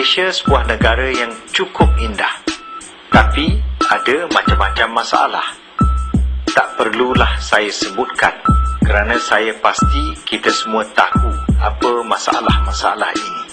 Malaysia sebuah negara yang cukup indah, tapi ada macam-macam masalah. Tak perlulah saya sebutkan kerana saya pasti kita semua tahu apa masalah-masalah ini.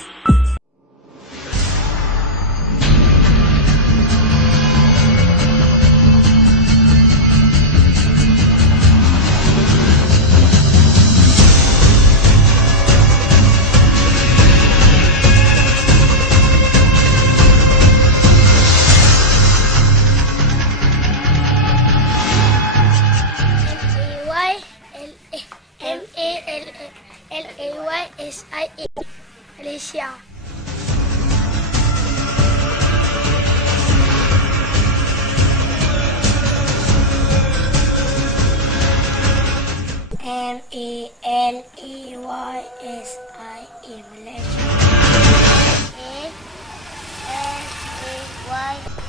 MALAYSIA Malaysia. MALEYSIA Malaysia. Malaysia.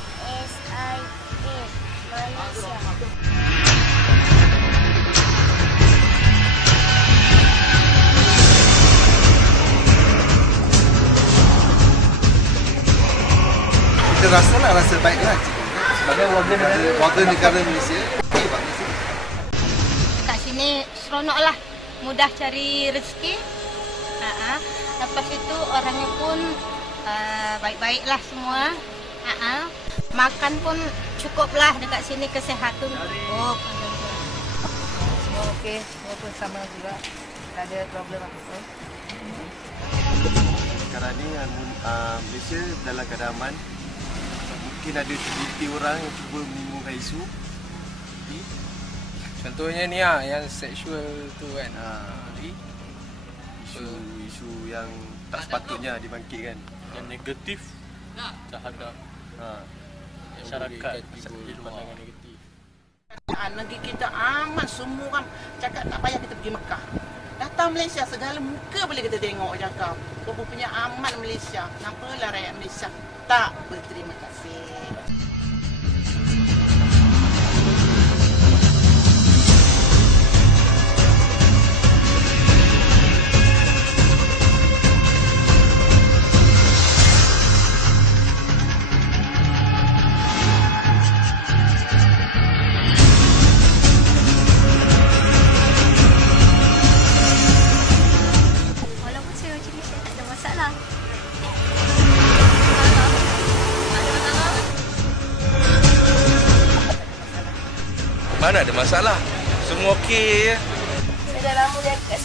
Kita rasa baiklah sebagai warga negara Malaysia. Kat sini seronok lah, mudah cari rezeki. Lepas itu orangnya pun baik-baik lah semua. Makan pun cukup lah dekat sini, kesihatan. Semua okey, semua pun sama juga. Tak ada problem apa-apa. Sekarang ni Malaysia dalam keadaan aman. Mungkin ada sedikit orang yang cuba menimbulkan isu. Contohnya ni lah, yang seksual tu kan. Isu yang tak sepatutnya dibangkitkan. Yang negatif terhadap masyarakat di pandangan negatif. Negeri kita aman, semua orang cakap tak payah kita pergi Mekah. Datang Malaysia, segala muka boleh kita tengok cakap. Kau punya aman Malaysia. Kenapalah rakyat Malaysia tak berterima kasih. Walaupun saya macam ni, saya tak ada masalah. Mana ada masalah? Semua okey je. Saya dah lama dah kat